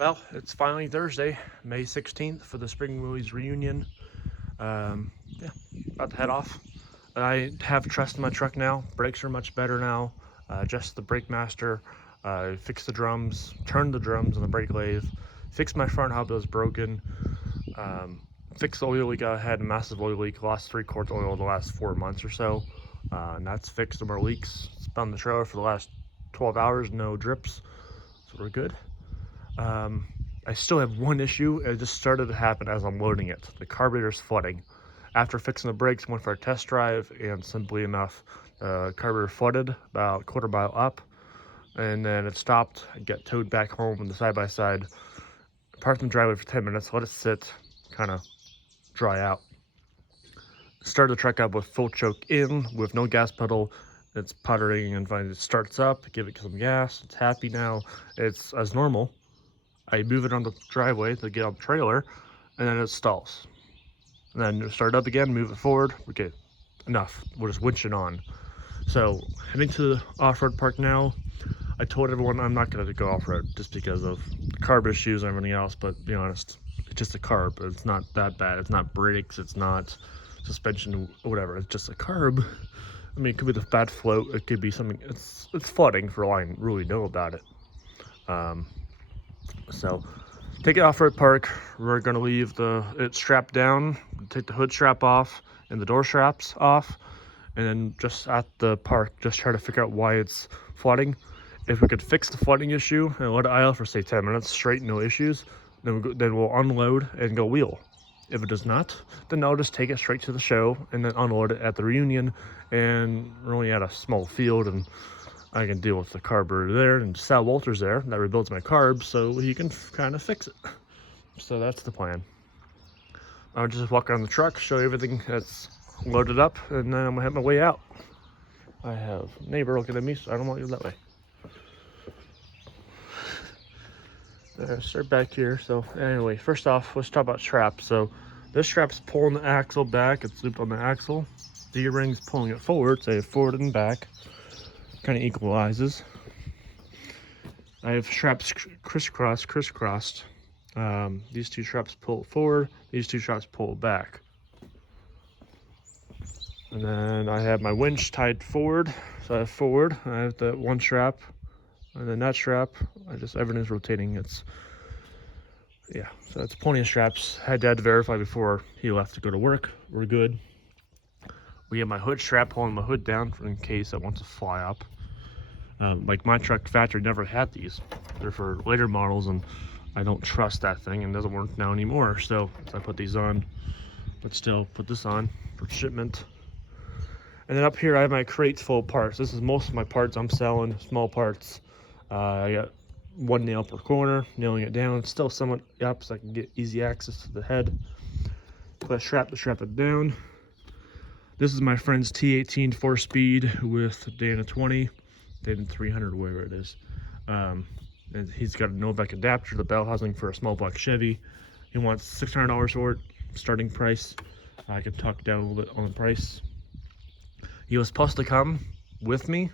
Well, it's finally Thursday, May 16th for the Spring Willys reunion. Yeah, about to head off. I have trust in my truck now. Brakes are much better now. Adjust the brake master, fix the drums, turn the drums on the brake lathe, fix my front hub that was broken, um, fix the oil leak. I had a massive oil leak, lost 3 quarts oil the last 4 months or so. And that's fixed. No more leaks. Spun the trailer for the last 12 hours, no drips, so we're good. I still have one issue. It just started to happen as I'm loading it. The carburetor's flooding. After fixing the brakes, went for a test drive, and simply enough, the carburetor flooded about a quarter mile up, and then it stopped. I got towed back home in the side-by-side, parked in the driveway for 10 minutes, let it sit, kind of dry out. Started the truck up with full choke in, with no gas pedal. It's puttering, and finally it starts up, give it some gas. It's happy now. It's as normal. I move it on the driveway to get on the trailer, and then it stalls. And then start up again, move it forward. Okay, enough. We're just winching on. So heading to the off-road park now. I told everyone I'm not going to go off-road just because of the carb issues and everything else. But to be honest, it's just a carb. It's not that bad. It's not brakes. It's not suspension or whatever. It's just a carb. I mean, it could be the bad float. It could be something. It's flooding for all I really know about it. So take it off-road park. We're gonna leave it strapped down, take the hood strap off and the door straps off, and then just at the park, just try to figure out why it's flooding. If we could fix the flooding issue and let it idle for say 10 minutes straight, no issues, then we'll unload and go wheel. If it does not, then I'll just take it straight to the show and then unload it at the reunion. And we're only at a small field, and I can deal with the carburetor there, and Sal Walters there that rebuilds my carbs, so he can kind of fix it. So that's the plan. I'll just walk around the truck, show you everything that's loaded up, and then I'm gonna head my way out. I have a neighbor looking at me, so I don't want you that way. Start back here. So anyway, first off, let's talk about strap. So this strap's pulling the axle back. It's looped on the axle. The ring's pulling it forward, so forward and back. Kind of equalizes. I have straps crisscrossed. These two straps pull forward, these two straps pull back. And then I have my winch tied forward. So I have forward, I have the one strap, and then that strap, everything's rotating. So it's plenty of straps. Had Dad verify before he left to go to work. We're good. We have my hood strap holding my hood down in case I want to fly up. Like my truck factory never had these. They're for later models, and I don't trust that thing, and it doesn't work now anymore. So I put these on, but still put this on for shipment. And then up here I have my crates full of parts. This is most of my parts I'm selling, small parts. I got one nail per corner, nailing it down. It's still somewhat up so I can get easy access to the head. Put a strap to strap it down. This is my friend's T18 4-speed with Dana 20, Dana 300, wherever it is. And he's got a Novak adapter, the bell housing for a small block Chevy. He wants $600 for it, starting price. I can talk down a little bit on the price. He was supposed to come with me.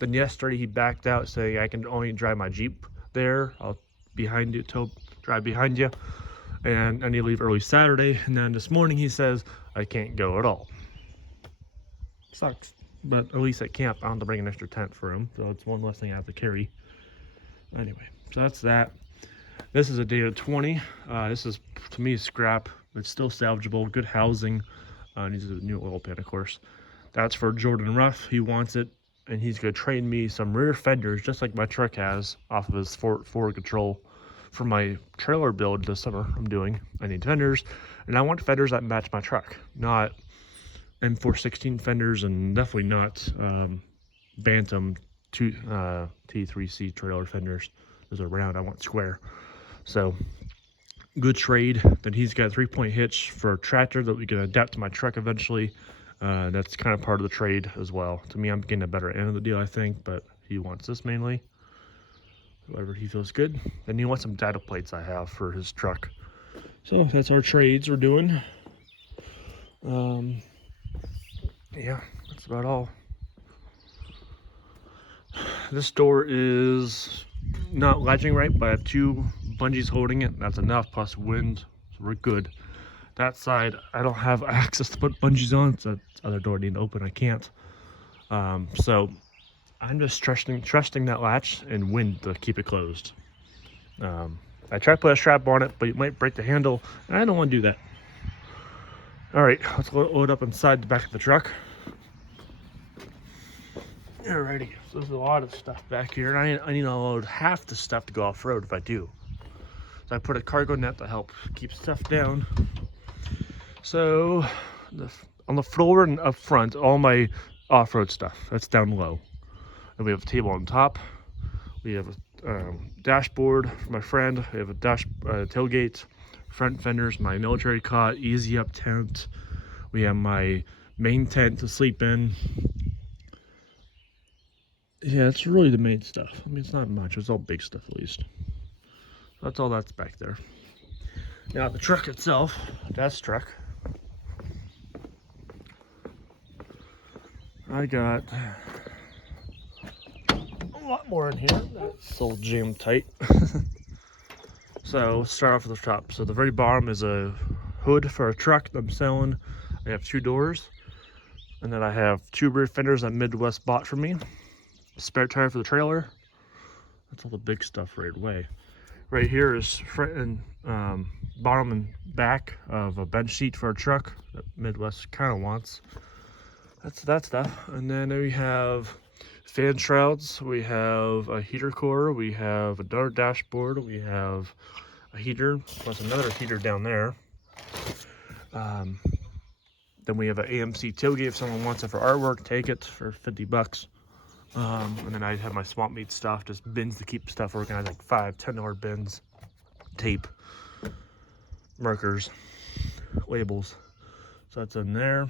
Then yesterday he backed out saying I can only drive my Jeep there. I'll drive behind you. And I need to leave early Saturday. And then this morning he says I can't go at all. Sucks, but at least at camp I don't have to bring an extra tent for him, so it's one less thing I have to carry. Anyway, so that's that. This is a Dana 20. This is, to me, scrap. It's still salvageable, good housing. Needs a new oil pan, of course. That's for Jordan Ruff. He wants it, and he's gonna trade me some rear fenders, just like my truck has, off of his forward control for my trailer build this summer I'm doing. I need fenders, and I want fenders that match my truck, not M416 fenders, and definitely not Bantam T3C trailer fenders. Those are round. I want square. So good trade. Then he's got a 3-point hitch for a tractor that we can adapt to my truck eventually. That's kind of part of the trade as well. To me, I'm getting a better end of the deal, I think, but he wants this mainly. Whatever he feels good. Then he wants some data plates I have for his truck. So that's our trades we're doing. Yeah, that's about all. This door is not latching right, but I have two bungees holding it. That's enough, plus wind, so we're good. That side, I don't have access to put bungees on, so the other door needing to open, I can't. So I'm just trusting that latch and wind to keep it closed. I try to put a strap on it, but you might break the handle, and I don't want to do that. All right, let's load up inside the back of the truck. Alrighty, so there's a lot of stuff back here, and I need to load half the stuff to go off-road if I do. So I put a cargo net to help keep stuff down. So on the floor and up front, all my off-road stuff, that's down low. And we have a table on top. We have a dashboard for my friend. We have a tailgate, front fenders, my military cot, easy up tent. We have my main tent to sleep in. Yeah, it's really the main stuff. I mean, it's not much. It's all big stuff, at least. That's all that's back there. Now, the truck itself, that's truck. I got a lot more in here. That's all jammed tight. So, let's start off with the top. So, the very bottom is a hood for a truck that I'm selling. I have 2 doors. And then I have 2 rear fenders that Midwest bought for me. Spare tire for the trailer. That's all the big stuff right away. Right here is front and bottom and back of a bench seat for a truck that Midwest kind of wants. That's that stuff. And then we have fan shrouds. We have a heater core. We have a dark dashboard. We have a heater plus another heater down there. Then we have an AMC tailgate. If someone wants it for artwork, take it for $50. And then I have my swamp meat stuff, just bins to keep stuff organized, like $5-10 bins, tape, markers, labels. So that's in there.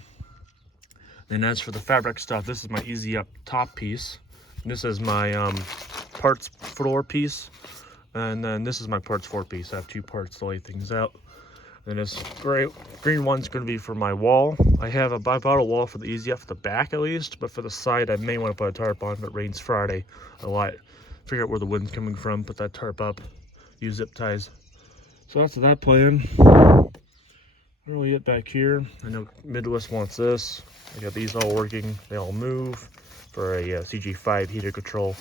Then as for the fabric stuff, this is my easy up top piece. And this is my parts floor piece. And then this is my parts floor piece. I have 2 parts to lay things out. And this green one's going to be for my wall. I bought a wall for the easy up for the back at least, but for the side I may want to put a tarp on if it rains Friday a lot. Figure out where the wind's coming from, put that tarp up, use zip ties. So that's that plan. Really it back here. I know Midwest wants this. I got these all working. They all move for a CG5 heater control.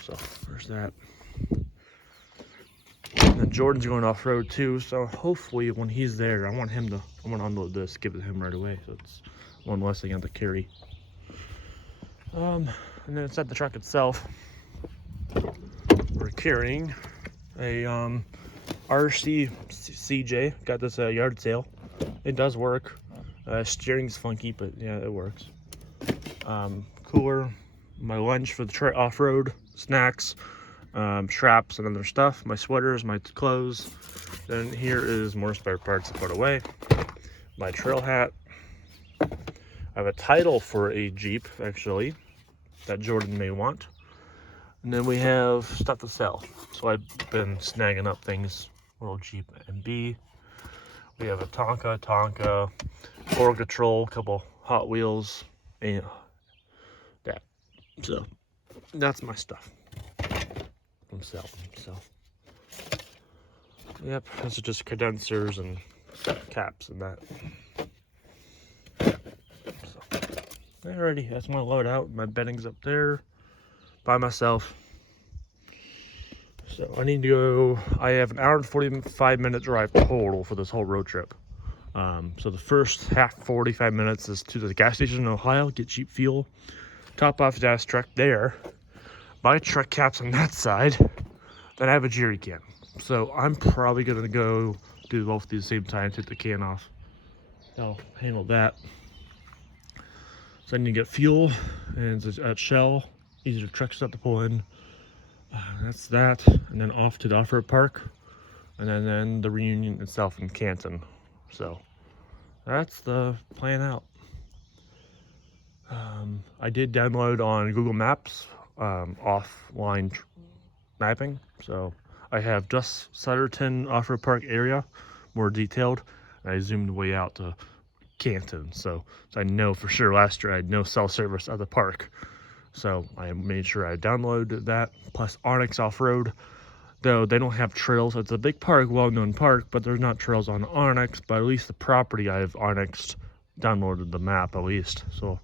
So there's that. And then Jordan's going off-road too, so hopefully when he's there, I want to unload this, give it to him right away, so it's one less thing I have to carry. And then inside the truck itself, we're carrying a RC CJ. Got this yard sale. It does work. Steering's funky, but yeah, it works. Cooler, my lunch for the off-road, snacks, straps and other stuff, my sweaters, my clothes. Then here is more spare parts to put away. My trail hat. I have a title for a Jeep, actually, that Jordan may want. And then we have stuff to sell. So I've been snagging up things. Little Jeep MB. We have a Tonka, Oral Control, a couple Hot Wheels, and that. So that's my stuff I'm selling. So yep, this is just condensers and caps and that. So alrighty, that's my loadout. My bedding's up there by myself. So I need to go. I have an hour and 45-minute drive total for this whole road trip. So the first half 45 minutes is to the gas station in Ohio, get cheap fuel, top off gas truck there, buy truck caps on that side, then I have a jerry can. So I'm probably gonna go do both at the same time, take the can off. I'll handle that. So I need to get fuel, and it's at Shell, easier truck stuff to pull in. That's that, and then off to the off-road park, and then the reunion itself in Canton. So that's the plan out. I did download on Google Maps offline mapping, so I have just Sutterton off-road park area more detailed, and I zoomed way out to Canton, so I know for sure last year I had no cell service at the park. So I made sure I downloaded that, plus Onyx Off-Road. though they don't have trails. It's a big park, well-known park, but there's not trails on Onyx. But at least the property, I have Onyx downloaded the map at least, so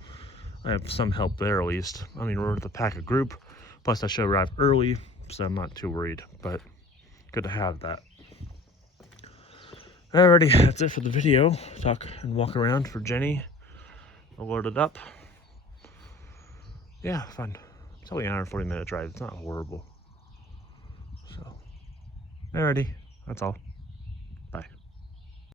I have some help there at least. I mean, we're with the pack a group, plus I should arrive early, so I'm not too worried, but good to have that. Alrighty, that's it for the video. Talk and walk around for Jenny. I'll load it up. Yeah, fun. It's only an hour and 40-minute drive. It's not horrible. So, alrighty, that's all.